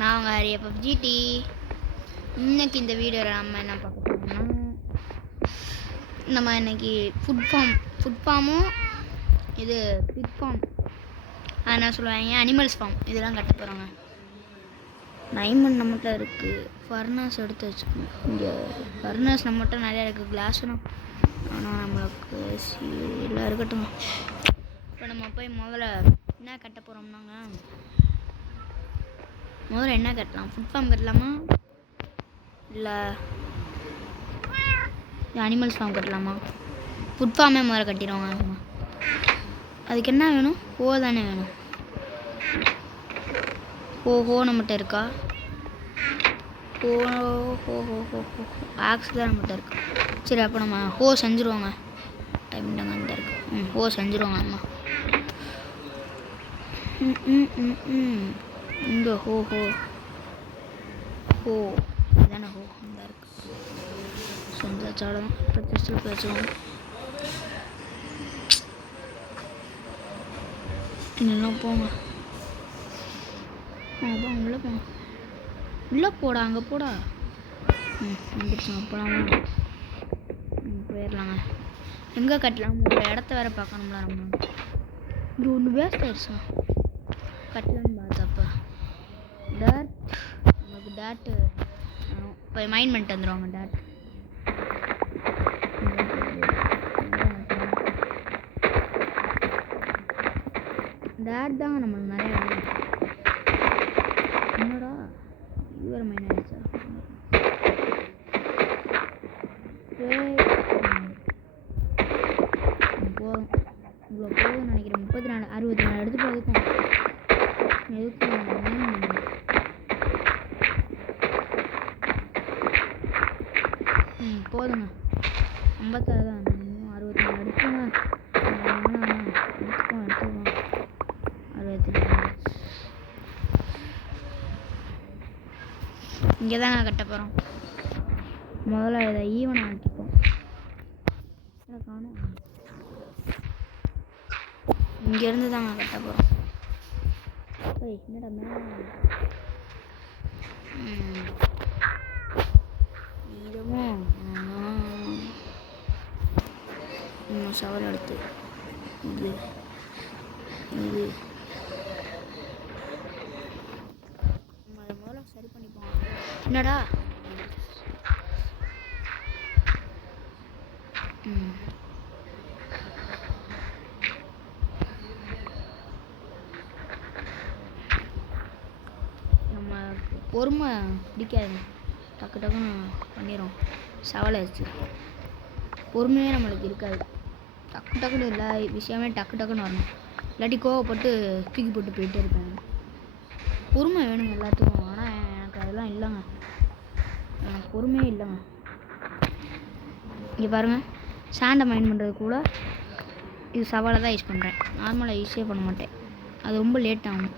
நான் உங்கள் ஹரிய பப்ஜிடி. இன்னைக்கு இந்த வீடியோவில் நம்ம என்ன பார்க்க போகிறோம்னா, நம்ம இன்னைக்கு ஃபுட் ஃபார்மும் இது பிக் ஃபார்ம், அது என்ன சொல்லுவாங்க, அனிமல்ஸ் ஃபார்ம், இதெல்லாம் கட்ட போகிறோங்க. டைமண்ட் நம்மகிட்ட இருக்குது. ஃபர்னஸ் எடுத்து வச்சுக்கணும். இங்கே ஃபர்னஸ் நம்மகிட்ட நிறையா இருக்குது. கிளாஸ்லாம் ஆனால் நம்மளுக்கு எல்லாம் இருக்கட்டும். இப்போ நம்ம போய் முதல்ல என்ன கட்ட போகிறோம்னாங்க, முதல்ல என்ன கட்டலாம்? ஃபுட் ஃபார்ம் கட்டலாமா இல்லை அனிமல்ஸ் ஃபார்ம் கட்டலாமா? ஃபுட் ஃபார்மே முதல்ல கட்டிடுவாங்க. அதுக்கு என்ன வேணும்? ஹோ தானே வேணும். ஹோ நம்மகிட்ட இருக்கா? ஹோ ஹோ ஹோ ஹோ ஹோ ஆக்ஸ் தான் நம்மகிட்ட இருக்கு. சரி, அப்போ நம்ம ஹோ செஞ்சுருவோங்க. டைம் அங்கே இருக்கு. ஹோ செஞ்சுருவாங்க அம்மா. இந்த ஹோ ஹோ ஹோ இதானே ஹோ இந்த இருக்கு. செஞ்சாச்சாலும் இப்போ டெஸ்ட்டில் வச்சுக்கோங்க. இன்னும் போங்க. அதான் உள்ளே போங்க. உள்ளே போடா, அங்கே போடா. வந்துடுச்சுங்க. போகலாமா? போயிடலாங்க. எங்கே கட்டலாம்? ஒரு இடத்த வேறு பார்க்கணும்ல நம்ம. இங்கே ஒன்று வேஸ்ட் ஆயிடுச்சுங்க. கட்டலான்னு பார்த்தப்ப டேட் நமக்கு டேட்டு இப்போ மைண்ட் பண்ணிட்டு வந்துடுவாங்க. டேட் தாங்க நம்மளுக்கு நிறைய வேணும். என்னடா இவர் மைண்ட் ஆயிடுச்சா? போதும், இவ்வளோ போதும்னு நினைக்கிறேன். 34 64 எடுத்து போதுக்கும். போதுங்க. 56 தான். 64 எடுத்துங்க. எடுத்துக்கோங்க. 64 இங்கே தாங்க கட்ட போகிறோம். முதல்ல இதை ஈவனை ஆக்கிப்போம். காணும். இங்கேருந்து தாங்க கட்ட போகிறோம். என்னடா இதுவும் இன்னும் சவல் எடுத்து இது இது முதல்ல சரி பண்ணிப்போம். என்னடா நம்ம பொறுமை பிடிக்காதுங்க. டக்கு டக்குன்னு பண்ணிடும். சவாலை வச்சு பொறுமையே நம்மளுக்கு இருக்காது. டக்கு டக்குன்னு எல்லா விஷயமே டக்கு டக்குன்னு வரணும். இல்லாட்டி கோவப்பட்டு தூக்கி போட்டு போயிட்டே இருப்பேன். பொறுமை வேணுங்க எல்லாத்துக்கும். ஆனால் எனக்கு அதெல்லாம் இல்லைங்க. எனக்கு பொறுமையே இல்லைங்க. இங்கே பாருங்கள், சாண்டை மைண்ட் பண்ணுறது கூட இது சவாலை தான் யூஸ் பண்ணுறேன். நார்மலாக யூஸே பண்ண மாட்டேன். அது ரொம்ப லேட் ஆகும்.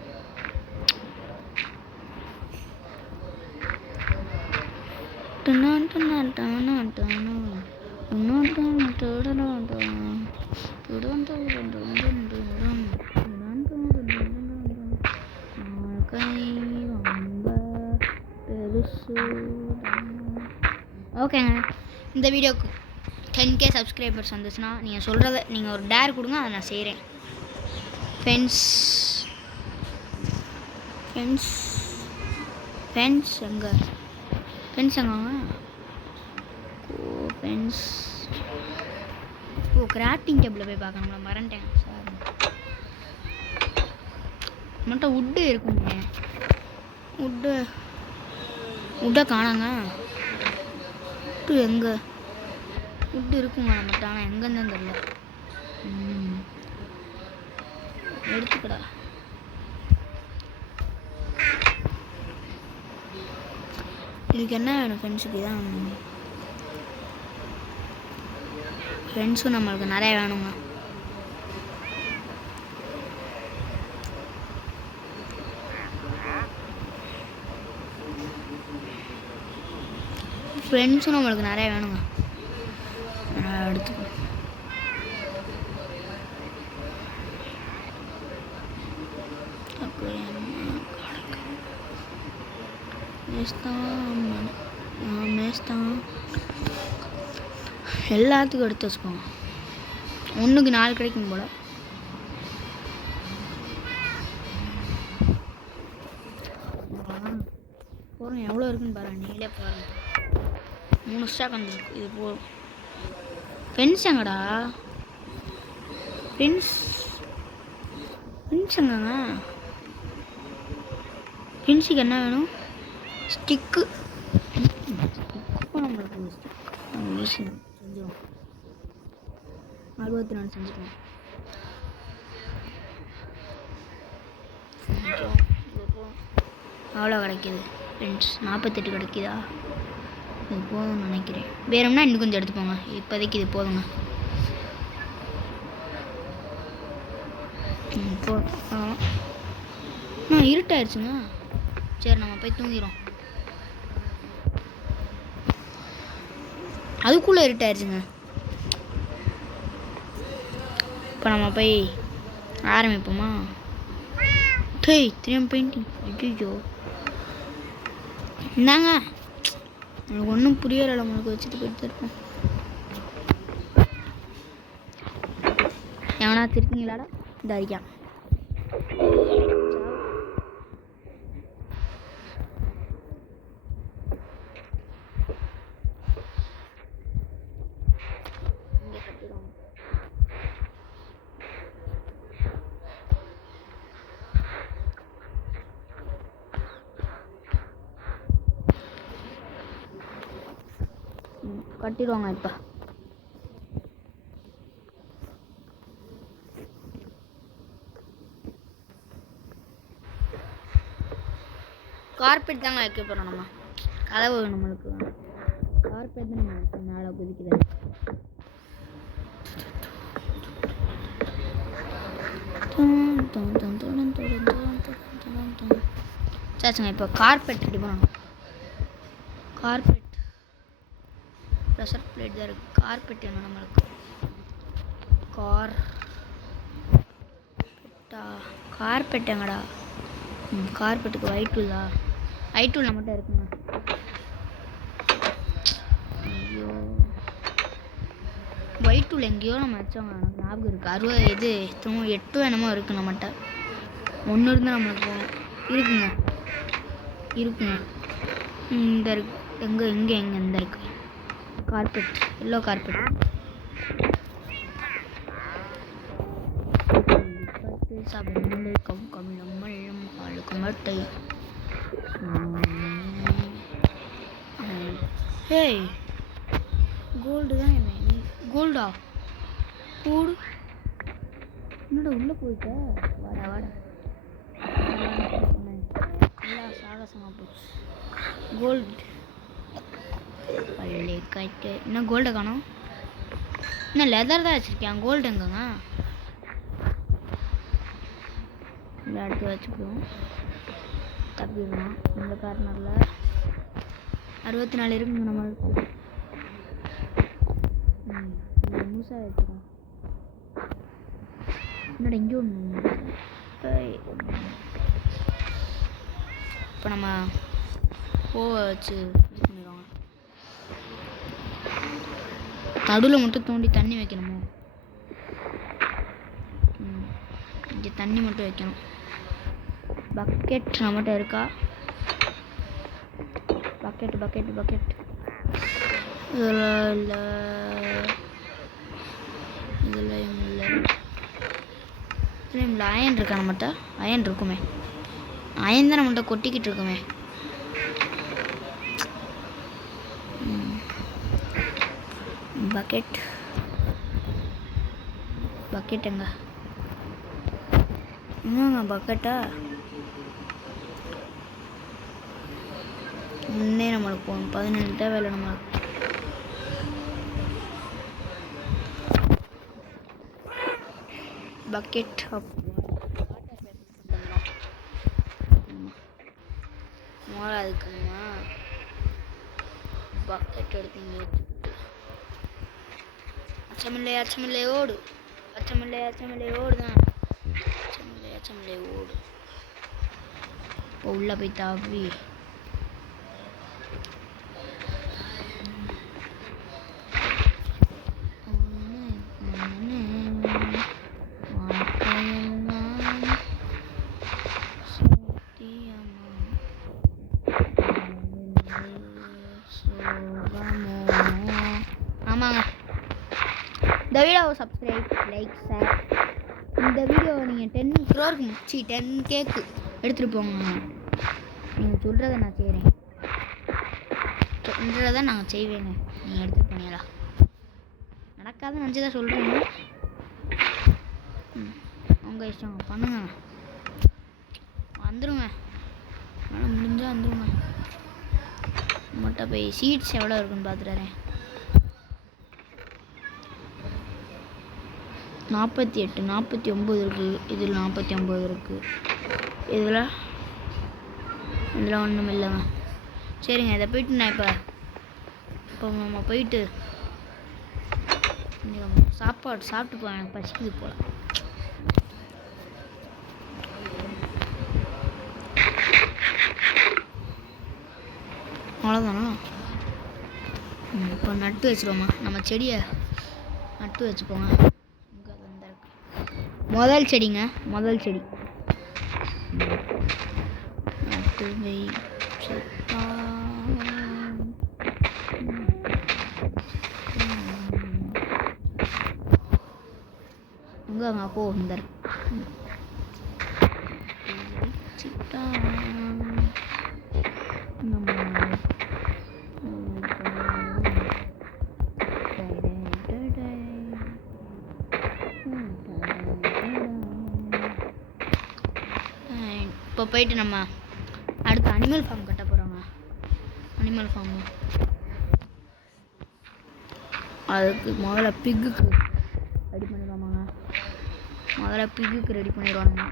ஓகேங்க, இந்த வீடியோக்கு 10K சப்ஸ்கிரைபர்ஸ் வந்துச்சுன்னா நீங்கள் சொல்கிறத நீங்கள் ஒரு டேர் கொடுங்க, அதை நான் செய்கிறேன். ஃபென்ஸ் எங்கே? ஃபென்ஸ் எங்கங்க? ஃபென்ஸ் கிராஃப்டிங் டேபிளில் போய் பார்க்கணுங்களா? மறந்துட்டேன் சார். மட்டும் உட்டு இருக்குங்க. உட்டை காணாங்க. உட்டு எங்கே? உட்டு இருக்குங்க நம்மகிட்ட, ஆனால் எங்கேன்னு தெரியல. எடுத்துக்கடா. இதுக்கு என்ன வேணும்? ஃப்ரெண்ட்ஸுக்கு தான். ஃப்ரெண்ட்ஸும் நம்மளுக்கு நிறைய வேணுங்க. ஃப்ரெண்ட்ஸும் நம்மளுக்கு நிறைய வேணுங்க. எடுத்துக்கோ. மேஸ்தான் எல்லாத்துக்கும் எடுத்து வச்சுக்கோங்க. 1க்கு 4 கிடைக்கும் போல். போகிறோம் எவ்வளோ இருக்குன்னு பாருங்கள், நீங்களே பாருங்கள். 3 ஸ்டாக் வந்துருக்கு. இது போதும். பென்ஸ் எங்கடா? பென்ஸ் எங்கங்க? பென்ஸுக்கு என்ன வேணும்? ஸ்டிக்கு. நம்மளுக்கு செஞ்சிடும். 64 செஞ்சுக்கணும். அவ்வளோ கிடைக்கிது ஃப்ரெண்ட்ஸ். 48 கிடைக்குதா? இது போதும்னு நினைக்கிறேன். வேறும்னா இன்னும் கொஞ்சம் எடுத்துக்கோங்க. இப்போதைக்கு இது போதுங்க. இருட்டாயிடுச்சுங்க. சரி நம்ம போய் தூங்கிடும். அதுக்குள்ளே இருட்டாயிடுச்சுங்க. இப்போ நம்ம போய் ஆரம்பிப்போமா? திரும்ப பெயிண்டிங். ஐயோ இந்தாங்க. எனக்கு ஒன்றும் புரியலை. நம்மளுக்கு வச்சுட்டு போயிட்டு இருப்போம். எவனா திருக்கீங்களாடா? இந்த அறிக்கா கட்டிடுவாங்க. இப்போ கார்பெட் தாங்க வைக்க போகிறோம். நம்ம கதவு நம்மளுக்கு கார்பெட் தான் நம்ம மேலே குதிக்குது. சாச்சுங்க. இப்போ கார்பெட் ரெடி பண்ணணும். கார்பெட் ப்ரெஷர் பிளேட் தான் இருக்குது. கார்பெட் வேணும் நம்மளுக்கு. கார்பெட் எங்கடா? கார்பெட்டுக்கு ஒயிட் டூலா? ஒயிட் டூல் நம்மகிட்ட இருக்குங்க. ஐயோ ஒயிட் டூல் எங்கேயோ நம்ம வச்சோங்க. எனக்கு ஞாபகம் இருக்குது. 8 என்னமோ இருக்குது நம்மகிட்ட. 1 இருந்தால் நம்மளுக்கு போகணும். இருக்குங்க. இந்த இருக்கு. எங்கே இந்த இருக்குது carpet. Yellow carpet. Hey gold தான். கோல்டா? கூடு என்னடா உள்ளே போயிட்ட? வாடா நல்லா சாகசமாக போச்சு. கோல்டு பள்ளி கட்டு. இன்னும் கோல்டை காணோம். இன்னும் லெதர் தான் வச்சுருக்கேன். கோல்டு எங்கங்க? இந்த இடத்துல வச்சுக்குவோம். தப்பிடலாம். இந்த கார்னரில் 64 இருக்குங்க நம்மளுக்கு. முழுசாக வச்சுருவோம். என்னடா இங்கே ஒன்று. இப்போ நம்ம பூவை வச்சு இது பண்ணிடுவாங்க. நடுவில் மட்டும் தோண்டி தண்ணி வைக்கணுமோ? இங்கே தண்ணி மட்டும் வைக்கணும். பக்கெட் நம்மகிட்ட இருக்கா? பக்கெட் இதில் இல்லை. அயன் இருக்கா நம்மகிட்ட? அயன் இருக்குமே. அயன் தான் நம்மகிட்ட கொட்டிக்கிட்டு இருக்குமே. பக்கெட் எங்க? என்னங்க பக்கெட்டா? முன்னே நம்மளுக்கு போகணும். 17 தேவையில்லை நம்மளுக்கு. Bucket of water. அதுக்குமா பக்கெட் எடுத்தீங்க. அச்சமில்லை ஓடு. அச்சமில்லை ஓடுதான். அச்சமில்லை ஓடு. இப்போ உள்ளே போய் தாவி ஆமாங்க, இந்த வீடியோவை சப்ஸ்கிரைப், லைக், ஷேர். இந்த வீடியோ நீங்கள் 10 crore 10Kக்கு எடுத்துகிட்டு போங்க. நீங்கள் சொல்கிறத நான் செய்கிறேன், சொல்கிறத நாங்கள் செய்வேங்க. நீங்கள் எடுத்துகிட்டு போனீங்களா? நடக்காத நினச்சி தான் சொல்கிறேங்க. உங்கள் இஷ்டம், பண்ணுங்க. வந்துடுங்க, ஆனால் முடிஞ்சால் வந்துடுங்க. மட்டும் போய் சீட்ஸ் எவ்வளோ இருக்குன்னு பார்த்துட்டு 48, 49 இருக்குது. இதில் 49 இருக்குது. இதில் ஒன்றும் இல்லைங்க. சரிங்க, இதை போயிட்டு நான் இப்போ நம்ம போயிட்டு சாப்பாடு சாப்பிட்டு போவேன். எனக்கு பசிக்குது போல. அவ்வளோதானா? இப்போ நட்டு வச்சுருவோமா? நம்ம செடியை நட்டு வச்சுப்போங்க. முதல் செடிங்க, முதல் செடி நட்டு வச்சுட்டா அங்கே போ. இந்த இப்போ போயிட்டு நம்ம அடுத்து அனிமல் ஃபார்ம் கட்ட போகிறோங்க. அனிமல் ஃபார்ம் அதுக்கு முதல்ல பிக்குக்கு ரெடி பண்ணிடுவாமாங்க. முதல்ல பிக்குக்கு ரெடி பண்ணிடுவானுங்க.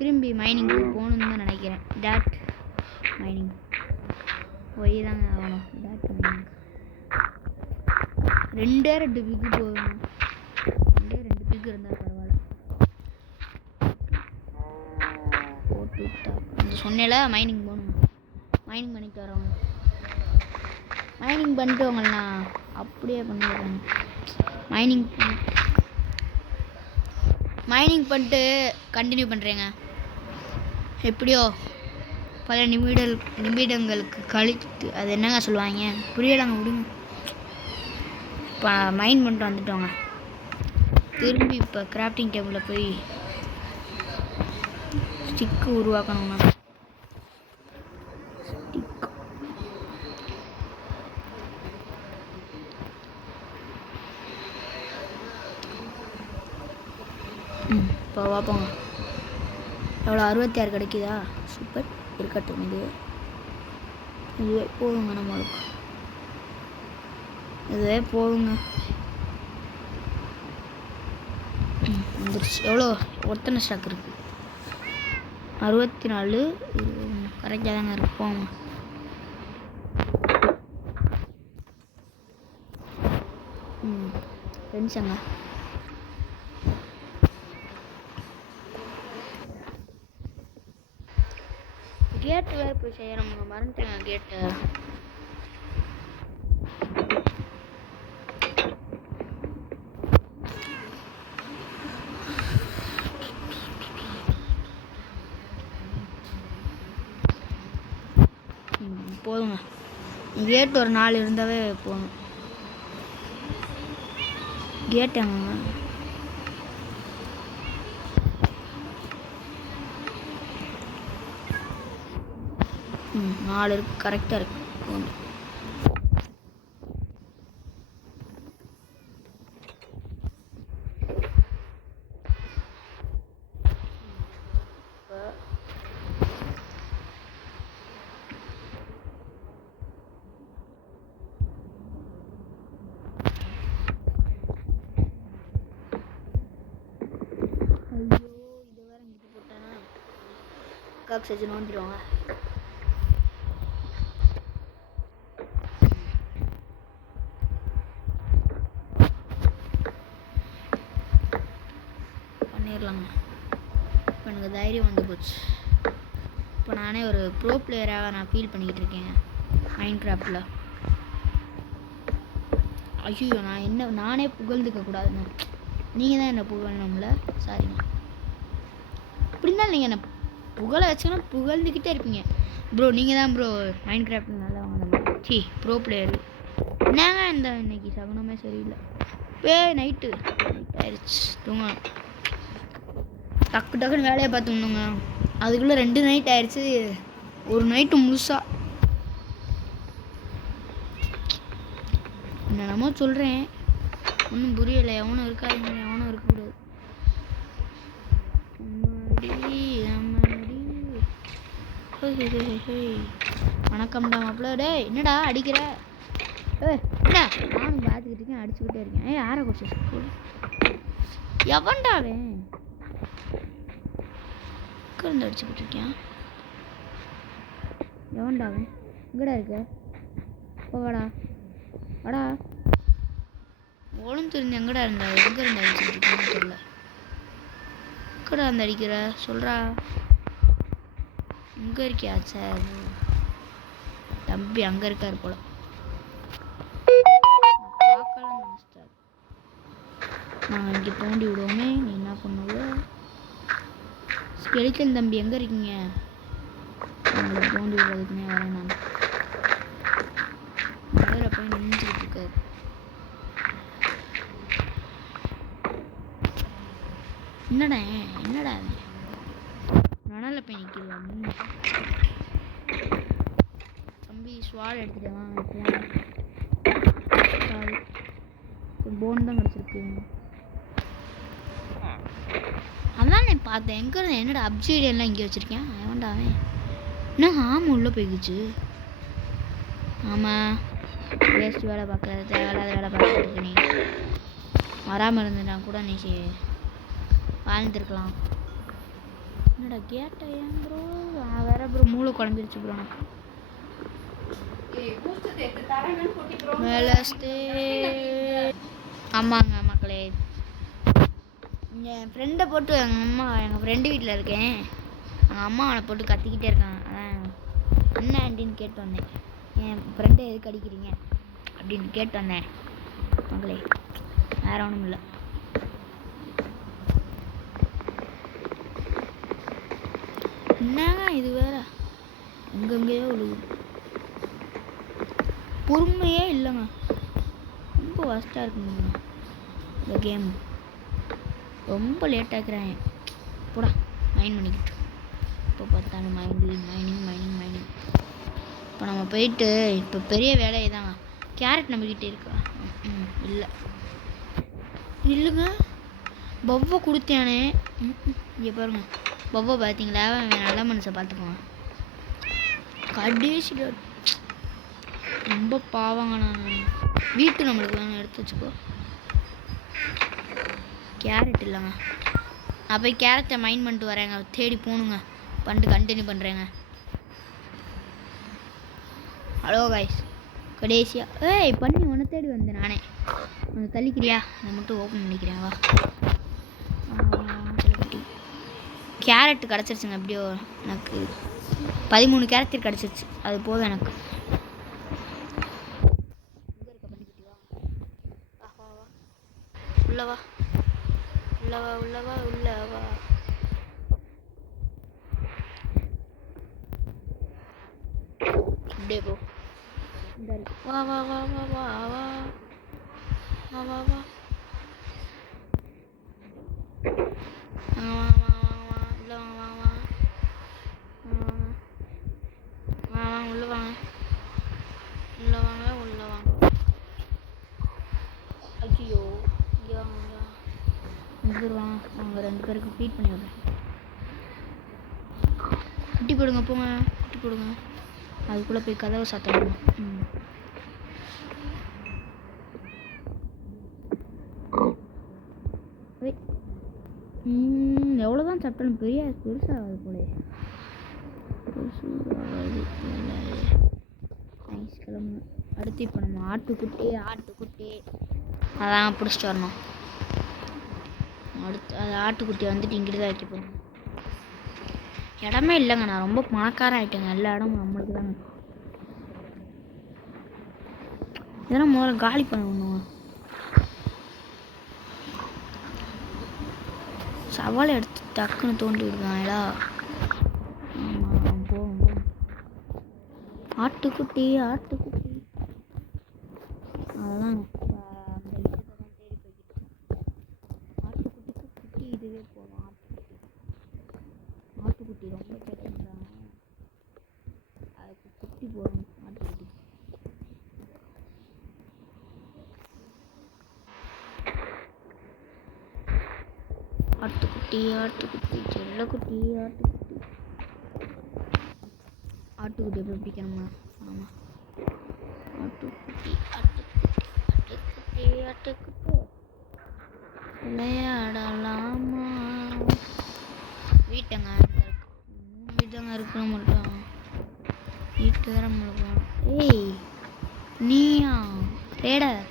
திரும்பி மைனிங்க்கு போகணுன்னு தான் நினைக்கிறேன். டேட் மைனிங் போய் தாங்க ஆகணும். டேட் மைனிங் 2 பிக்கு போகணும். 2 பிக்கு இருந்தால் பரவாயில்ல. போட்டு விட்டா அந்த சொன்னேல மைனிங் போகணும். மைனிங் பண்ணிட்டு வரவங்க மைனிங் பண்ணிட்டு அவங்கள்னா அப்படியே பண்ணிடுறாங்க. மைனிங் பண்ணிட்டு கண்டினியூ பண்ணுறேங்க. எப்படியோ பல நிமிடங்களுக்கு கழித்து அது என்னங்க சொல்லுவாங்க, புரியலாங்க, விடுங்க. இப்போ மைன் பண்ணிட்டு வந்துட்டோங்க. திரும்பி இப்போ கிராஃப்டிங் டேபிளில் போய் ஸ்டிக்கு உருவாக்கணுங்க. ஸ்டிக் இப்போ பார்ப்போங்க. எவ்வளோ 66 கிடைக்குதா? சூப்பர், இருக்கட்டும். இதுவே போதுங்க, நம்மளுக்கு இதுவே போதுங்க. வந்துருச்சு. எவ்வளோ ஒருத்தனை ஸ்டாக் இருக்குது? 64. கரெக்டாக தாங்க இருக்கு. போங்க. ஃப்ரெண்ட்ஸுங்க, கேட்டு வேறு போய் செய்யறோம். மறந்துட்டேங்க கேட்டு. போதுங்க, கேட் ஒரு 4 இருந்தாவே போதும். கேட்டாங்க 4 இருக்கு, கரெக்டாக இருக்கு. போதும். ஆக்சிஜன் வந்துடுவாங்க. பண்ணிடலாங்க. இப்போ எனக்கு தைரியம் வந்து போச்சு. இப்போ நானே ஒரு ப்ரோ பிளேயராக நான் ஃபீல் பண்ணிக்கிட்டு இருக்கேன் மைன்கிராஃப்டில். ஐயோ, நானே புகழ்ந்துக்க கூடாதுங்க. நீங்கள் தான் என்னை புகழணும்ல. சாரிங்க. அப்படி இருந்தாலும் நீங்கள் என்னை புகழ வச்சுன்னா புகழ்ந்துக்கிட்டே இருப்பீங்க. ப்ரோ நீங்கள் தான் ப்ரோ மைன்கிராஃப்ட் நல்லா வாங்க. C bro player. என்னங்க இந்த இன்னைக்கு சகுனமே சரியில்லை. நைட்டு ஆயிடுச்சு தூங்கணும். டக்கு டக்குன்னு வேலையை பார்த்துக்கணுங்க. அதுக்குள்ளே 2 நைட் ஆயிடுச்சு. ஒரு நைட்டு முழுசாக என்னென்னமோ சொல்கிறேன், ஒன்றும் புரியலை. எவனும் இருக்காதுங்க, எவனும் இருக்கக்கூடாது. வணக்கம்டா மாப்பிள்ள. டேய் என்னடா அடிக்கிற? என்ன நானும் பார்த்துக்கிட்டு இருக்கேன், அடிச்சுக்கிட்டே இருக்கேன். யாரை குடிச்சு எவன்டாவே இருந்து அடிச்சுக்கிட்டு இருக்கேன்? எவன்டாவே எங்கடா இருக்க? வாடா வாடா. ஓடும் தெரிஞ்சு எங்கடா இருந்தா? எங்கே இருந்து அடிச்சுக்கிட்டு இருக்கேன்னு தெரியல. எங்கடா இருந்து அடிக்கிற சொல்கிறா? எங்கே இருக்கியா? சார் தம்பி அங்கே இருக்காரு போல. பார்க்கலாம் நினச்சிட்டாரு. நான் இங்கே தோண்டி விடுவோமே. நீ என்ன பண்ணுவ? ஸ்கெலிட்டன் தம்பி எங்கே இருக்கீங்க? உங்களை தோண்டி விடுறதுக்குன்னே வரேன் நான். மழையில் போய் நின்றுக்கிட்டு இருக்காரு. என்னடா என்னடா மணலில் போய் நிற்கிறீங்க தம்பி? ஸ்வாட் எடுத்துட்டேன். போன் தான் கிடச்சிருக்கு. அதான் நான் பார்த்தேன். எங்கே இருந்தேன்? என்னடா அப்சைடியெல்லாம் இங்கே வச்சுருக்கேன். வேண்டாமே என்ன ஆமாம் உள்ளே போய்க்குச்சு. ஆமாம் வேஸ்ட் வேலை பார்க்குறது, தேவையில்லாத வேலை பார்க்குறதுக்கு நீ வராமல் இருந்தேன்னா கூட நீ வாழ்ந்துருக்கலாம். என்னடா கேட்ட ஏன் ப்ரோ? வேற ப்ரோ மூளை குழம்பிருச்சு ப்ரோ எனக்கு. ஆமாங்க மக்களே, என் ஃப்ரெண்டை போட்டு எங்கள் ஃப்ரெண்டு வீட்டில் இருக்கேன். எங்கள் அம்மா அவனை போட்டு கத்திக்கிட்டே இருக்கான். அதான் என்ன ஆண்டின்னு கேட்டு வந்தேன். என் ஃப்ரெண்டை எதுக்கு அடிக்கிறீங்க அப்படின்னு கேட்டு வந்தேன் மக்களே. வேற ஒன்றும் இல்லை. என்னங்க இது வேற எங்கெங்கேயோ விழுது. பொறுமையே இல்லைங்க, ரொம்ப வஸ்ட்டாக இருக்குங்க இந்த கேம். ரொம்ப லேட்டாக்குறாங்க. போடா மைண்ட் பண்ணிக்கிட்டு. இப்போ பார்த்தாங்க மைனிங். இப்போ நம்ம போயிட்டு இப்போ பெரிய வேலையை தாங்க. கேரட் நம்மக்கிட்டே இருக்கா? இல்லை இல்லைங்க. பவ்வா கொடுத்தானே. இங்கே பாருங்க பவ்வா பார்த்தீங்களா? நல்ல மனுஷன் பார்த்துக்கோங்க. கடைசியில் ரொம்ப பாவாங்க. நான் வீட்டு நம்மளுக்கு வேணும் எடுத்து வச்சுக்கோ. கேரட் இல்லைங்க. நான் போய் கேரட்டை மைண்ட் பண்ணிட்டு வரேங்க. தேடி போகணுங்க. பண்ணிட்டு கண்டினியூ பண்ணுறேங்க. ஹலோ கைஸ், கடைசியாக பண்ணி ஒன்று தேடி வந்தேன் நானே. கொஞ்சம் தள்ளிக்கிறியா? அதை மட்டும் ஓப்பன் பண்ணிக்கிறேன் வா. கேரட் கிடச்சிருச்சுங்க. எப்படியோ எனக்கு 13 கேரட் கிடச்சிருச்சு. அது போதும் எனக்கு. உள்ளவா உள்ளவா உள்ளவா உள்ளவா. அப்படியே போ. வா வா வா வா வா வா வா வா வா. அவங்க 2 பேருக்கு ஃபீட் பண்ணி விடுறேன். குட்டி போடுங்க போங்க, குட்டி போடுங்க. அதுக்குள்ளே போய் கதவை சாத்தணும். எவ்வளோதான் சாப்பிட்டாலும் பெருசாகாது போல. நைஸ் கிளம்பு. அடுத்து இப்போ நம்ம ஆட்டுக்குட்டி அதான் பிடிச்சிட்டு வரணும். அடுத்து அது ஆட்டுக்குட்டி வந்துட்டு இங்கிட்டு தான் வைக்க போகிறோம். இடமே இல்லைங்க. நான் ரொம்ப பணக்காரன் ஆகிட்டேங்க. எல்லா இடமும் நம்மளுக்கு தாங்க. இதெல்லாம் முதல்ல காலி பண்ணணும். சவாலை எடுத்து டக்குன்னு தோண்டி விடுவாங்களா? ஆமாம் போகும். ஆட்டுக்குட்டி அதான் அந்த விஷயத்தை தான் தேடி போய்கிட்டு ஆட்டுக்குட்டிக்கு குட்டி இதுவே போதும். ஆட்டுக்குட்டி ரொம்ப கேட்டுறாங்க, அதுக்கு குட்டி போதும். ஆட்டுக்குட்டி செல்லக்குட்டி ஆட்டுக்குட்டி எப்படி பிடிக்கணுமா? ஆமாம், ஆட்டுக்குட்டி விளையாடலாமா? வீட்டங்க வீட்டங்க இருக்கிற மட்டும் வீட்டு வேற முழுக்கலாம். ஏய் நீயா ரேடர்?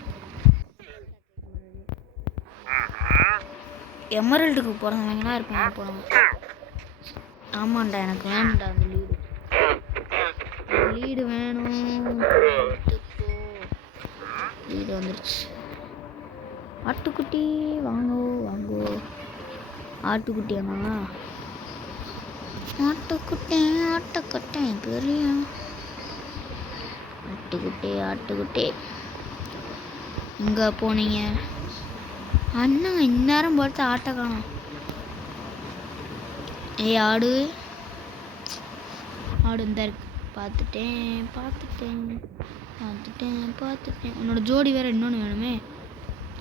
எமரல்டுக்கு போகிறவங்கலாம் இருப்பாங்க போனவங்க. ஆமாண்டா, எனக்கு வேணும்டா அந்த லீடு வேணும். லீடு வந்துருச்சு. ஆட்டுக்குட்டி வாங்கோ. ஆட்டுக்குட்டியாண்ணா? ஆட்டுக்குட்டை பெரிய ஆட்டுக்குட்டி. எங்கே போனீங்க அண்ணா? இந்நேரம் பார்த்து ஆட்டை காணோம். ஏய் ஆடு இந்த இருக்கு. பார்த்துட்டேன். உன்னோட ஜோடி வேற இன்னொன்று வேணுமே.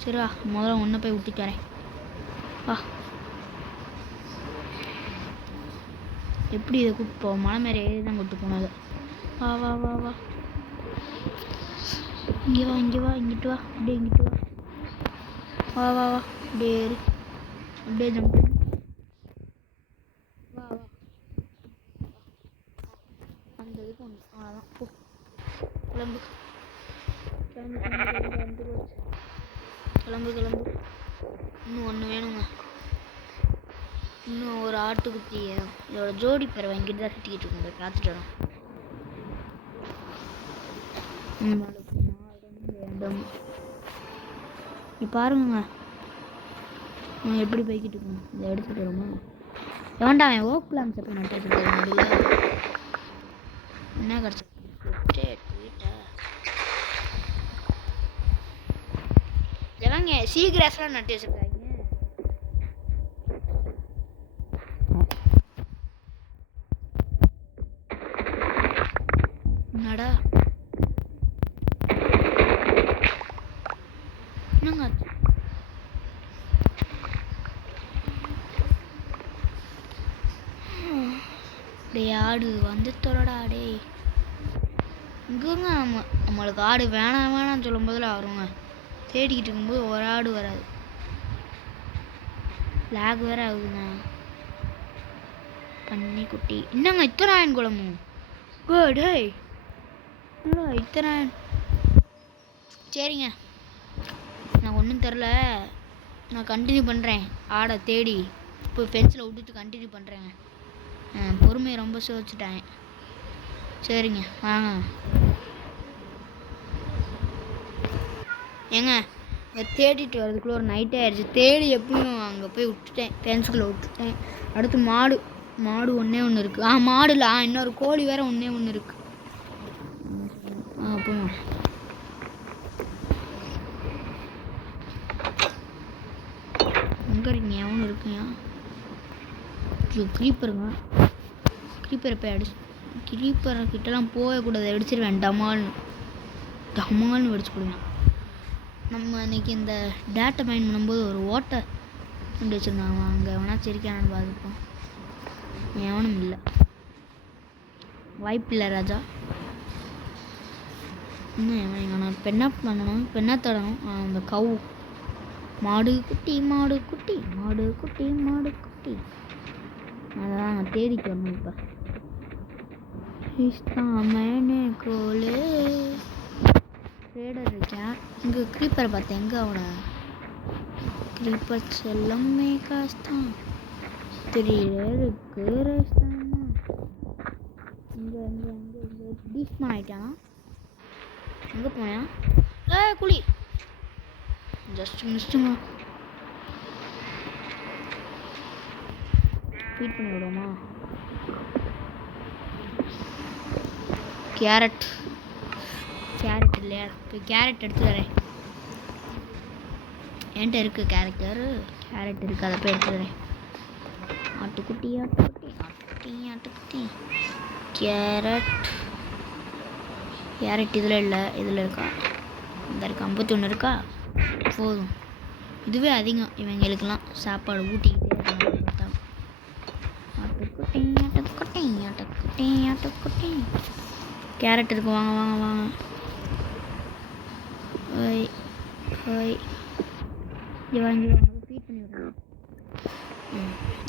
சரி வா, முதல்ல ஒன்றை போய் விட்டுட்டு வரேன். வா, எப்படி இதை கூப்பிட்டு போவோம்? மலை மேலே ஏறி தான் கூப்பிட்டு போனது. வா, இங்கே வா, இங்கிட்டு வா, அப்படியே இங்கிட்டு வா. வா அப்படியே ஏறு, அப்படியே ஜம்ப் பண்ணு. வா அந்த இதுக்கு ஒன்று அவ்வளோதான். போ, கிளம்பு. இன்னும் ஒன்று வேணுங்க. இன்னும் ஒரு ஆட்டுக்குட்டி. இதோட ஜோடி பேரை வாங்கிட்டு தான் சுற்றிக்கிட்டு இருக்கோம். பார்த்துட்டு வரோம். வேண்டும் நீ பாருங்க எப்படி போய்கிட்டு இருக்கணும். இதை எடுத்துட்டு வருமா? எவன்டா அவன் ஓக் பிளான்ஸ் போய் நட்டு வச்சுருக்கேன். என்ன கிடச்சி எவங்க சீக்கிரஸ்லாம் நட்டு வச்சுருக்காங்க. என்னடா என்னங்க டே ஆடு வந்து தொலைடா டே. இங்கேங்க நம்மளுக்கு ஆடு வேணாம் சொல்லும் போதில் வருங்க. தேடிக்கிட்டு இருக்கும்போது ஒரு ஆடு வராது. லேக் வேற ஆகுதுங்க. பன்னிக்குட்டி என்னங்க இத்தனாயன் குளமும் டே இத்தனாயன். சரிங்க, நான் ஒன்றும் தெரில. நான் கண்டினியூ பண்ணுறேன். ஆடை தேடி இப்போ ஃபென்ஸில் விட்டுட்டு கண்டினியூ பண்ணுறேங்க. பொறுமையை ரொம்ப சோதிச்சுட்டேன். சரிங்க வாங்க. ஏங்க தேடிட்டு வரதுக்குள்ளே ஒரு நைட்டே ஆயிடுச்சு. தேடி எப்படியும் அங்கே போய் விட்டுட்டேன், ஃபென்ஸுக்குள்ளே விட்டுட்டேன். அடுத்து மாடு ஒன்று இருக்குது. மாடுல இன்னொரு கோழி வேற ஒன்று இருக்குது. போங்க. எங்கே இருக்கீங்க? எவனு இருக்குங்க? க்ரீப்பருங்க. க்ரீப்பரை போய் க்ரீப்பரை கிட்டலாம் போகக்கூடாது. அடிச்சிருவேன். டமால்னு வெடிச்சு போடுவேன். நம்ம இன்றைக்கி இந்த டேட்டா மைன் பண்ணும்போது ஒரு ஓட்டை கொண்டு வச்சுருந்தாங்க. அங்கே எவனா சரிக்கானு பார்த்துப்போம். எவனும் இல்லை, வாய்ப்பில்லை ராஜா. இன்னும் எவன் எங்கன்னா பெண்ணாப் பண்ணணும், பெண்ணா தடணும். அந்த கவு மாடு குட்டி அதான் நான் தேடிட்டு வரணும். இப்போ மேனே கோலே ரேடர் இருக்கேன். இங்கே க்ரீப்பரை பார்த்தேன். எங்கே அவனை? க்ரீப்பர் செல்லம்மே காஸ்தான் திடீருக்கு ரேஸ்தானா. இங்கே டீஸ்மான் ஆகிட்டானா? எங்கே போனேன்? குழி ஜஸ்ட் மிஸ்டுங்க. ஃபீட் பண்ணி விடுவோமா? கேரட் இல்லையா? இப்போ கேரட் எடுத்து வரேன். என்கிட்ட இருக்குது கேரட் இருக்குது, அதை போய் எடுத்துக்கிறேன். ஆட்டுக்குட்டி ஆட்டுக்குட்டி ஆட்டுக்குட்டி ஆட்டுக்குட்டி. கேரட் இதில் இல்லை, இதில் இருக்கா? இந்த இருக்கா, 51 இருக்கா? போதும், இதுவே அதிகம் இவங்களுக்கெல்லாம் சாப்பாடு ஊட்டிக்கிட்டே இருக்காங்க பார்த்தா. ஆட்டுக்குட்டி ஆட்டுக்குட்டி ஆட்டுக்குட்டி ஆட்டுக்குட்டி. கேரட் இருக்கு, வாங்க வாங்க வாங்க. ஓய் ஓய், இங்கே வாங்கி ஃபீட் பண்ணி விட்றேன்.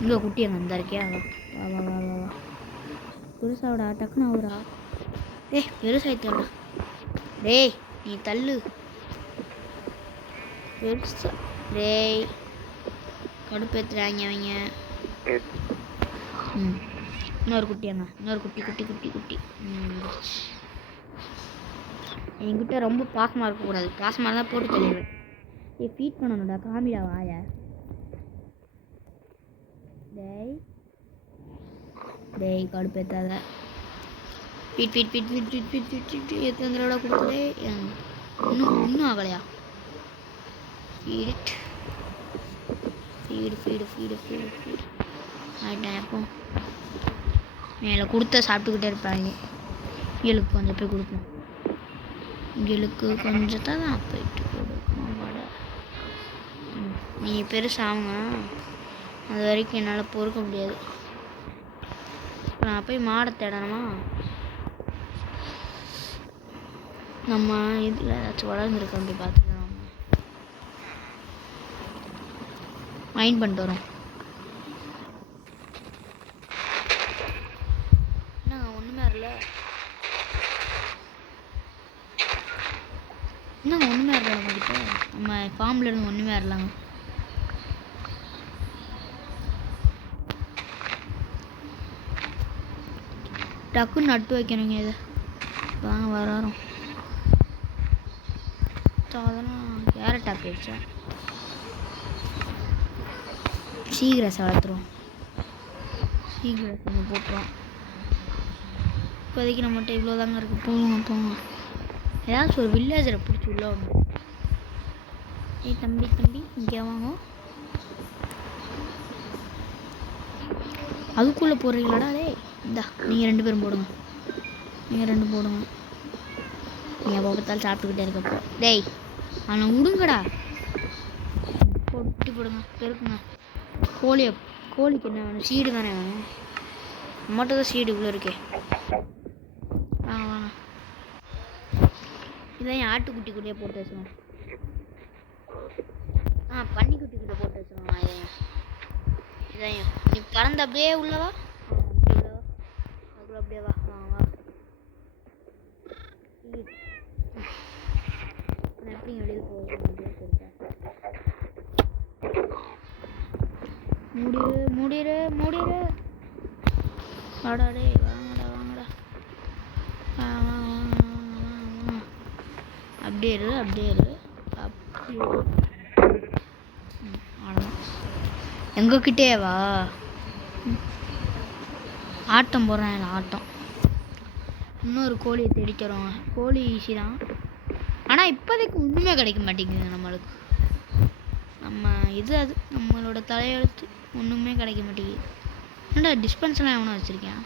இங்கே குட்டி அங்கே இருந்தா இருக்கியா? வா வா வா வா வா. பெருசாவிடா, டக்குன்னு ஆகுறா. பெருசாயிட்டா. டேய் நீ தள்ளு. பெருசா டேய், கடுப்பேற்றுறாங்க அவங்க. இன்னொரு குட்டியாங்க, இன்னொரு குட்டி குட்டி குட்டி குட்டி. என்கிட்ட ரொம்ப பாசமாக இருக்கக்கூடாது, பாசமாக தான் போட்டு தள்ளிடுவேன். ஃபீட் பண்ணணும்டா, காமிடா வாய. டேய் டேய் கடுப்பேற்றாத. Feed feed feed feed feed feed feed feed. எத்தனை தடவை கொடுக்குதே, இன்னும் ஆகலையா? Feed feed feed feed feed feed ஆகிட்டேன். எப்போ மேலே கொடுத்த சாப்பிட்டுக்கிட்டே இருப்பாங்க. இவளுக்கு கொஞ்சம் போய் கொடுப்போம், இவளுக்கு கொஞ்சம் தான் போயிட்டு கொடுக்கணும். வடை நீ பெருசாகுங்க, அது வரைக்கும் என்னால் பொறுக்க முடியாது. நான் போய் மாடை தேடணுமா? நம்ம இதில் ஏதாச்சும் வளர்ந்துருக்கோம், அப்படி பார்த்துக்கலாம். மைண்ட் பண்ணிட்டு வரோம். என்ன ஒன்றுமே இல்லை, என்ன ஒன்றுமே இல்லை நம்மகிட்ட. நம்ம ஃபார்மில் இருந்து ஒன்றுமே வரலாங்க. டக்குன்னு நட்டு வைக்கணுங்க இதை. வாங்க வரோம். அதெல்லாம் கேரட் ஆக்கிடுச்சா? சீக்கிரம் வளர்த்துருவோம், சீக்கிரம் கொஞ்சம் போட்டுருவோம். இப்போதைக்கு நம்மகிட்ட இவ்வளோ தாங்க இருக்குது. போங்க ஏதாச்சும் ஒரு வில்லேஜரை பிடிச்சி உள்ள ஒன்று. தம்பி இங்கே வாங்க. அதுக்குள்ளே போடுறீங்களாடா? டே இந்தா, நீங்கள் 2 பேரும் போடுங்க, நீங்கள் 2 போடுங்க. நீங்கள் எப்போ பார்த்தாலும் சாப்பிட்டுக்கிட்டே இருக்கப்போ. டேய் அவனை விடுங்கடா, போட்டு போடுங்க, பெருக்குங்க. கோழிக்கு என்ன வேணும்? சீடு தானே வேணும். நம்மகிட்ட தான் சீடு இவ்வளோ இருக்கே. வாங்க இதான் என் ஆட்டுக்குட்டி கூடயே போட்டு வச்சுருவோம். பன்னிக்குட்டி கூட போட்டு வச்சுருவோம். இதான் நீ பறந்து அப்படியே உள்ளவா, அதுக்குள்ள அப்படியே வா வா. எப்படி வெளியில் போக மூடிரு. வாடாடே, வாங்கடா. அப்படியே இரு. எங்ககிட்டே வா. ஆட்டம் போடுறேன், ஆட்டம். இன்னொரு கோழியை தேடிக்கிறோம். கோழி ஈஸி தான், ஆனால் இப்போதைக்கு ஒன்றுமே கிடைக்க மாட்டேங்குது நம்மளுக்கு. நம்ம அது நம்மளோட தலையெழுத்து, ஒன்றுமே கிடைக்க மாட்டேங்குது. என்னடா டிஸ்பென்ஸ்லாம் எவனை வச்சுருக்கேன்?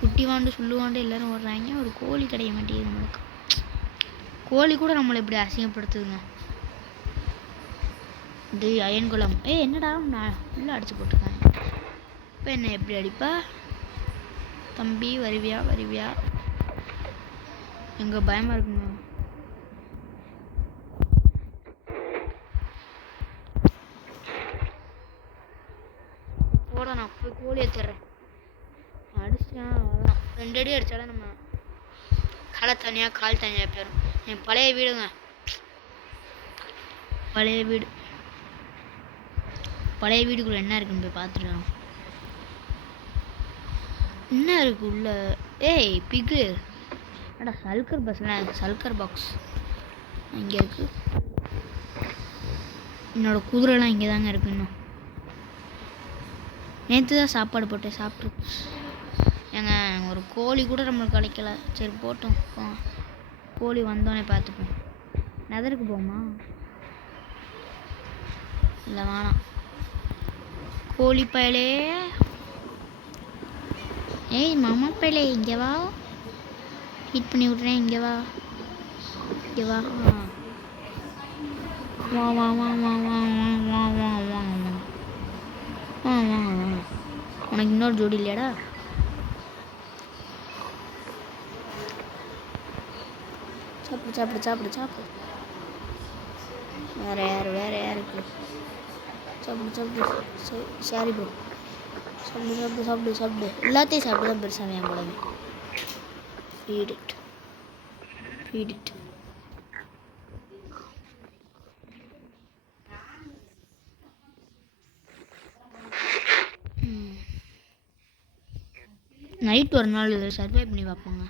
குட்டி வாண்டு சொல்லுவாண்டு எல்லோரும் ஓடுறாங்க, ஒரு கோழி கிடைக்க மாட்டேங்குது நம்மளுக்கு. கோழி கூட நம்மளை இப்படி அசிங்கப்படுத்துதுங்க. இது அயன்குளம். என்னடா நான் உள்ளே அடிச்சு போட்டிருக்கேன். இப்போ என்ன எப்படி அடிப்பா? தம்பி வருவியா? எங்கே பயமாக இருக்குங்க. போட நான் போய் கோழி எடுத்துடுறேன். அடிச்சேன் அவ்வளோதான். 2 அடி அடித்தாலும் நம்ம தலை தனியாக கால் தனியாக போயிடும். என் பழைய வீடுங்க, பழைய வீடுக்குள்ள என்ன இருக்குன்னு போய் பார்த்துருக்கோம். என்ன இருக்கு உள்ள? பிக்கு அடா, சல்கர் பாக்ஸ் இங்கே இருக்கு. என்னோட குதிரைலாம் இங்கே தாங்க இருக்கு. இன்னும் நேற்று தான் சாப்பாடு போட்டு சாப்பிட்ருக்கு. ஏங்க ஒரு கோழி கூட நம்மளுக்கு கிடைக்கல. சரி போட்டோம், கோழி வந்தோடனே பார்த்துப்போம். நெதருக்கு போமா? இல்லை வேணாம். கோழி பயலே, ஏய் மாமா பயலே இங்கே வா, ஹீட் பண்ணி விட்றேன். இங்கே வா, இங்கே வா. வா வா வா வா வா வா வா வா வா வா வா வா. உனக்கு இன்னொரு ஜோடி இல்லையாடா? சாப்பிடு சாப்பிடு சாப்பிடு சாப்பிடு. வேற யாருக்கு? சாப்பிடு சாப்பிடு. சரி ப்ரோ, சாப்பிடு சாப்பிடு சாப்பிடு சாப்பிடு. எல்லாத்தையும் சாப்பிட்டு தான் பெருசாக என் கூடவே. Feed it, feed it. Night ஒரு நாள் சர்வை பண்ணி பார்ப்போங்க.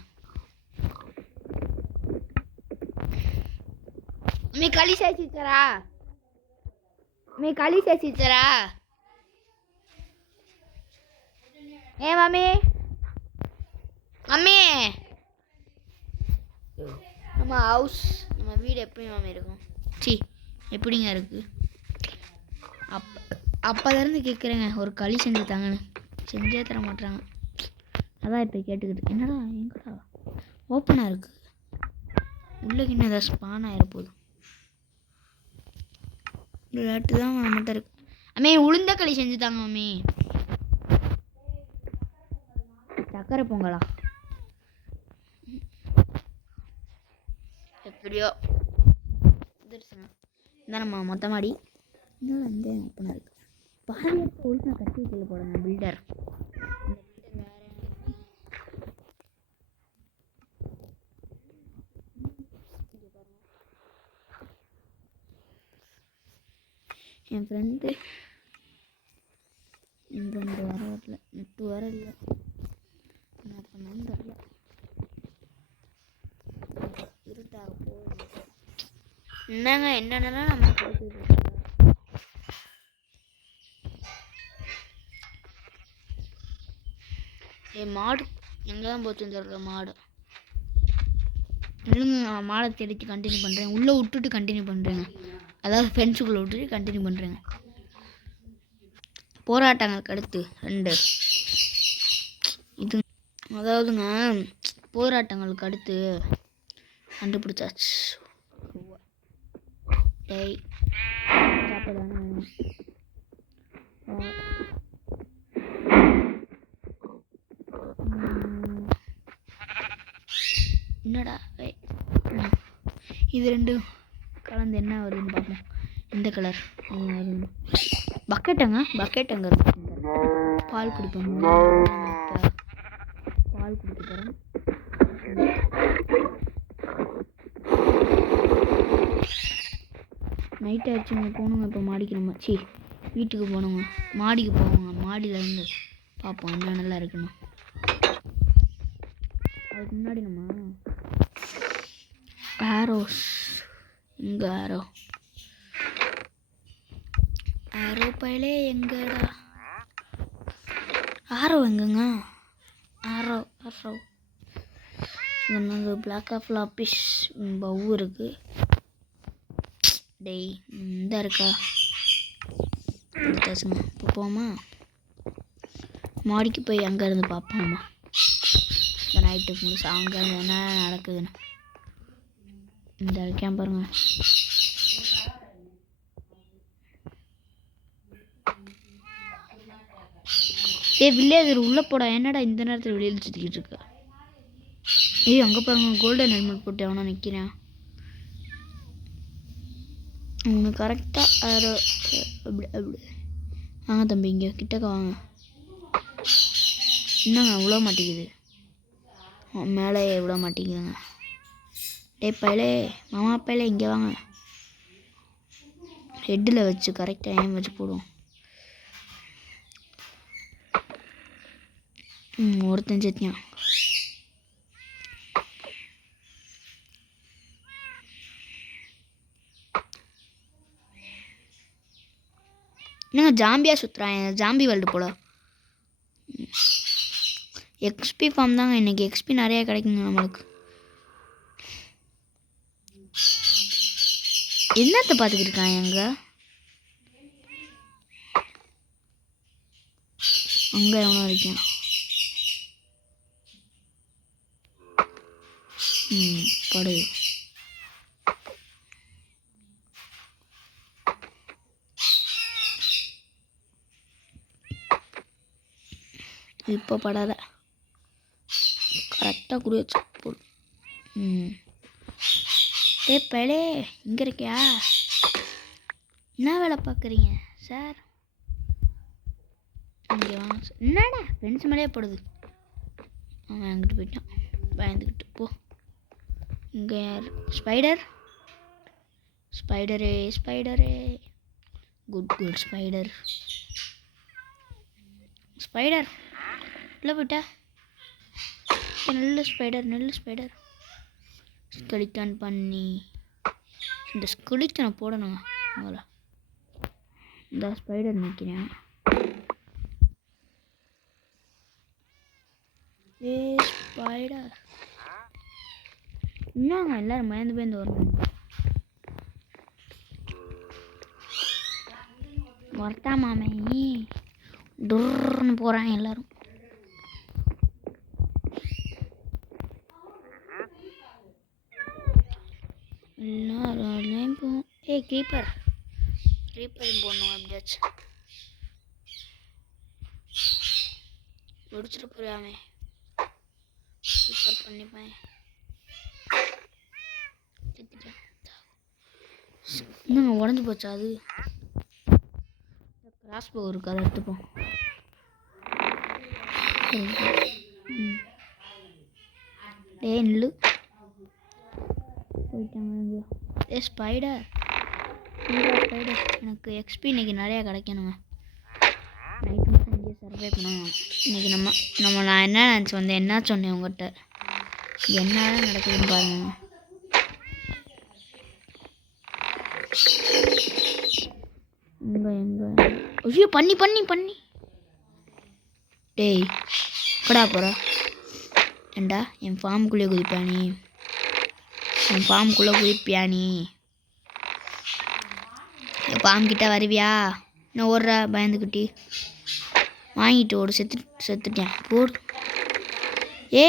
मी खाली सायची जरा, मी खाली सायची जरा. ए मम्मी, मम्मी, நம்ம ஹவுஸ், நம்ம வீடு எப்படி மாமி இருக்கும்? சி எப்படிங்க இருக்குது? அப்போலேருந்து கேட்குறேங்க ஒரு களி செஞ்சு தாங்கன்னு, செஞ்சே தர மாட்டுறாங்க. அதான் இப்போ கேட்டுக்கிட்டு, என்னடா எங்கடா ஓப்பனாக இருக்குது, உள்ளே இன்னும் ஏதாவது ஸ்பான் ஆகிடப்போகுது. விளையாட்டு தான் மட்டும் இருக்கு. அம்மே உளுந்த களி செஞ்சு தாங்க மம்மி. சக்கரை பொங்கலா? எப்படியோ இந்தானம்மா மொத்த மாடி. இன்னும் வந்து ஓப்பனாக இருக்கு. பாதியாக ஒழுங்காக கட்டி கீழே போடுங்க பில்டர். என் ஃப்ரெண்டு வர வரல, நெட்டு வர இல்லை, என்ன பண்ணான்னு தெரியல. இருட்டாக போகுது. என்னங்க என்னென்னா நம்ம கொடுக்குது. மாடு எங்கே தான் போச்சுன்னு தெரியல. மாடு இல்லைங்க, நான் மாடை தேடிச்சு கண்டினியூ பண்ணுறேன். உள்ளே விட்டுட்டு கண்டினியூ பண்ணுறேங்க, அதாவது ஃப்ரெண்ட்ஸுக்குள்ளே விட்டுட்டு கண்டினியூ பண்ணுறேங்க. போராட்டங்களுக்கு அடுத்து 2 இது, அதாவதுங்க போராட்டங்களுக்கு அடுத்து கண்டுபிடிச்சாச்சு. டேய் சாப்பிடானே வேணும். என்னடா இது 2 கலந்து என்ன வருதுன்னு பார்ப்போம். எந்த கலர் வருது? பக்கெட் அங்கே இருக்கு. பால் குடிப்போம். பால் குடிக்க போகிறேன். நைட் ஆயிடுச்சுங்க, போகணுங்க இப்போ மாடிக்கு. நம்ம வீட்டுக்கு போகணுங்க, மாடிக்கு போவோங்க. மாடியிலேருந்து பார்ப்போம் என்ன நல்லா இருக்குன்னு. அதுக்கு முன்னாடி நம்ம ஆரோஸ், இங்கே ஆரோ பயலே எங்கடா? ஆரோ எங்கங்க? ஆரோ இந்த பிளாக் ஆஃப் லாபிஷ் பவு இருக்கு. டேய் இந்த இருக்கா? எடுத்தாச்சுங்க. இப்போ போமா மாடிக்கு போய் அங்கேருந்து பார்ப்போம்மா. இந்த நைட்டுக்கு முழுசு அங்கே என்ன நடக்குதுன்னு. இந்த இருக்கேன் பாருங்க. வில்லேஜர் உள்ளே போடா. என்னடா இந்த நேரத்தில் வெளியில் சுற்றிக்கிட்டு இருக்க? அங்கே பாருங்க, கோல்டன் ஹெல்மெட் போட்டு அவனா நிற்கிறேன். அவனு கரெக்டாக அப்படி வாங்க தம்பி, இங்கே கிட்டக்க வாங்க. என்னங்க விழ மாட்டேங்குது, மேலே விழ மாட்டேங்குதுங்க. பயலே, மாமா பயலே இங்கே வாங்க. ஹெட்டில் வச்சு கரெக்டாக ஏன் வச்சு போடுவோம். ஒருத்தன் செத்தியான். என்னங்க ஜாம்பியாக சுற்றுறான், ஜாம்பி வேர்ல்டு போல. எக்ஸ்பி ஃபார்ம் தாங்க இன்றைக்கி. எக்ஸ்பி நிறையா கிடைக்குங்க நம்மளுக்கு. என்னத்தை பார்த்துக்கிட்டு இருக்கான் எங்க? அங்கே எவனோ இருக்கேன். படு. இப்போ படாத, கரெக்டாக குறி வச்சு போடு. பலே இங்கே இருக்கியா? என்ன வேலை பார்க்குறீங்க சார்? இங்கே வாங்க சார். என்னடா ஃப்ரெண்ட்ஸ் மேலேயே போடுது. அவன் அங்கிட்டு போயிட்டான் பயந்துக்கிட்டு. போ. இங்கே யார்? ஸ்பைடர். ஸ்பைடரே ஸ்பைடரே, குட் குட் ஸ்பைடர். ஸ்பைடர் இல்லை போயிட்டா. நெல்லு ஸ்பைடர், நெல்லு ஸ்பைடர். ஸ்கெலிட்டன் பண்ணி இந்த ஸ்கெலிட்டனை போடணும். அவங்கள இந்த ஸ்பைடர் நிற்கிறேன். ஏ ஸ்பைடர், என்னங்க எல்லாரும் பயந்து பயந்து வரணும். வரட்டா மாமே, டுர்ன்னு போகிறாங்க எல்லாரும். எல்லாரும் போ. ஏய் க்ரீப்பர், க்ரீப்பரையும் போடணும். எப்படியாச்சும் முடிச்சுட்டு போறியாமே. க்ரீப்பர் பண்ணிப்பேன். என்னங்க உடஞ்சி போச்சா? அது கிராஸ்போ இருக்கு, அதை எடுத்துப்போம். டேய் நில்லு, போயிட்டாங்க. ஏ ஸ்பைடர், ஸ்பைடர் எனக்கு எக்ஸ்பி இன்னைக்கு நிறையா கிடைக்கணுங்க. நைட்டு மட்டும் இங்கே சர்வே பண்ணணும் இன்னைக்கு. நான் என்ன நினச்சி வந்தேன், என்ன சொன்னேன் உங்கள்கிட்ட? என்ன நடக்குதுன்னு பாருங்க. எங்க ஐயோ பண்ணி பண்ணி பண்ணி. டேய் கடா போகிற ஏண்டா? என் ஃபார்முக்குள்ளே குதிப்பியா நீ? என் ஃபார்முக்குள்ளே குதிப்பியா நீ? என் ஃபார்ம்கிட்ட வருவியா? நான் ஓடுறா பயந்துக்கிட்டி. வாங்கிட்டு ஓடு. செத்துட்டேன் போடு. ஏ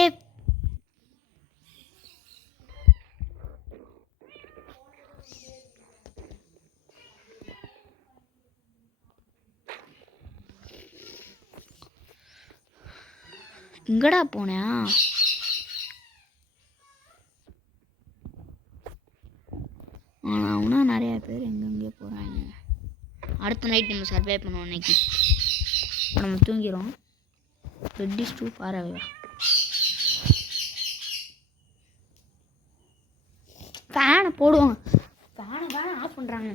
எங்கடா போனேன்? ஆனால் நிறையா பேர் எங்கெங்கேயோ போகிறாங்க. அடுத்த நைட் நம்ம சர்வே பண்ணுவோம். இன்னைக்கு நம்ம தூங்கிடும். ரெட்டிஸ் டூ ஃபாராகவே. ஃபேனை போடுவாங்க. ஃபேனை ஆஃப் பண்ணுறாங்க.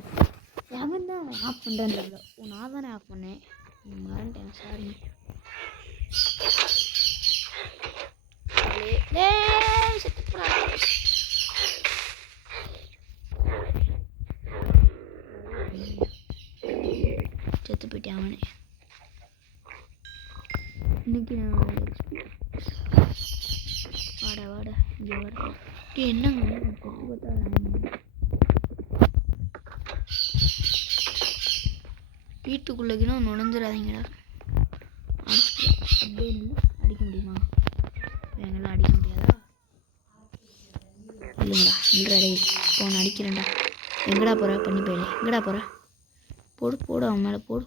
எவன் தான் ஆஃப் பண்ணுறேன்? நான் தானே ஆஃப் பண்ணேன். மறந்துட்டேன், சாரி. செத்து போயிட்டேன் அவனே. இன்னைக்கு நான் வாடா வாடா இங்கே வாடா. என்னங்க பார்த்தா வீட்டுக்குள்ளேக்குன்னா நுழைஞ்சிடாதீங்கடா. அப்படியே அடிக்க முடியுமா? எங்கெல்லாம் அடிக்க முடியாதா? இல்லைங்கடா இல்லைடா. இப்போ நான் அடிக்கிறேன்டா. எங்கடா போகிற? பண்ணி போயிடு. எங்கடா போகிற? போடு போடு, அவன் மேலே போடு.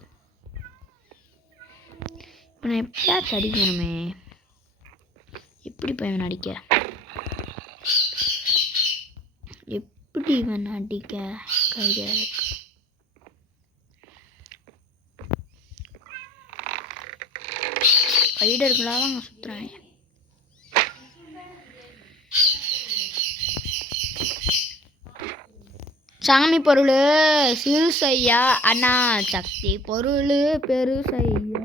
இப்போ நான் எப்படியாச்சும் அடிக்கணுமே. எப்படி இவன் அடிக்க? எப்படி இவன் அடிக்க? கைடியா இருக்கு. ஸ்பைடர்களாக தான் நான் சுற்றுறேன். சாமி பொருள் சிறு செய்யா அண்ணா, சக்தி பொருள் பெரு செய்யா.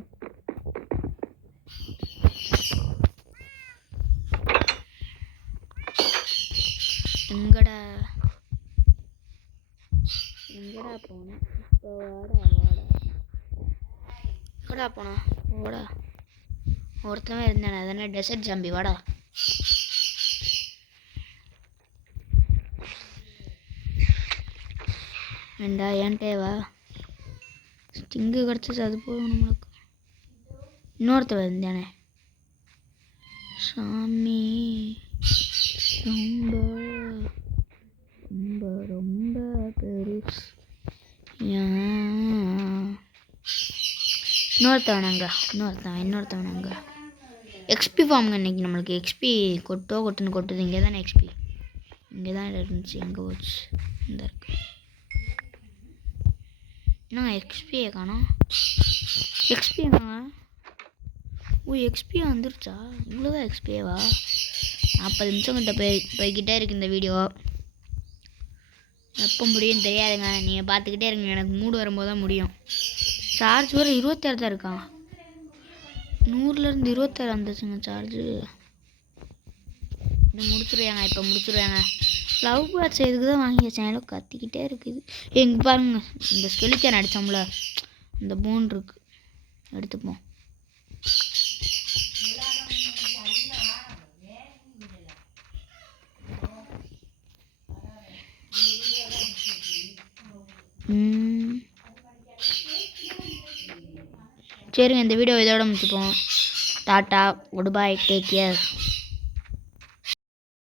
எங்கடா எங்கடா போன? இப்போ வாடா வாடா. எங்கடா போனா? வாடா. ஒருத்தவன் இருந்தானே, அதென்ன டெசர்ட் ஜாம்பி. வாடா. வேண்டா, ஏன்ட்டே வா. ஸ்டிங்கு கிடச்சிச்சு, அது போதும் நம்மளுக்கு. இன்னொருத்தர் இருந்தானே சாமி ரொம்ப ரொம்ப ரொம்ப பெருசு இன்னொருத்தவனாங்க எக்ஸ்பி ஃபார்முங்க. இன்றைக்கி நம்மளுக்கு எக்ஸ்பி கொட்டுது. இங்கே தானே எக்ஸ்பி இங்கே தான் இருந்துச்சு. எங்கே போச்சு? இந்த இருக்கு. என்ன எக்ஸ்பியை காணோம். எக்ஸ்பி என்னங்க? ஓ எக்ஸ்பி வந்துருச்சா? இவ்வளோதான் எக்ஸ்பியேவா? 40 நிமிஷம் கிட்ட போய்கிட்டே இருக்கு இந்த வீடியோ. எப்போ முடியும் தெரியாதுங்க. நீங்கள் பார்த்துக்கிட்டே இருங்க. எனக்கு மூடு வரும்போது தான் முடியும். சார்ஜ் வர 26 தான் இருக்கான். 100லேருந்து 26 வந்துச்சுங்க சார்ஜு. முடிச்சுருவாங்க. இப்போ முடிச்சுருவாங்க. லவ் பேர்ட்ஸ் இதுக்கு தான் வாங்கி வச்சேன். எல்லாம் கத்திக்கிட்டே இருக்குது. எங்கே பாருங்க, இந்த ஸ்கெலிட்டன் அடித்தோம்ல, இந்த போன் இருக்குது, எடுத்துப்போம். சரிங்க, இந்த வீடியோ இதோட முடிச்சுப்போம். டாட்டா, குட் பை, டேக் கேர்.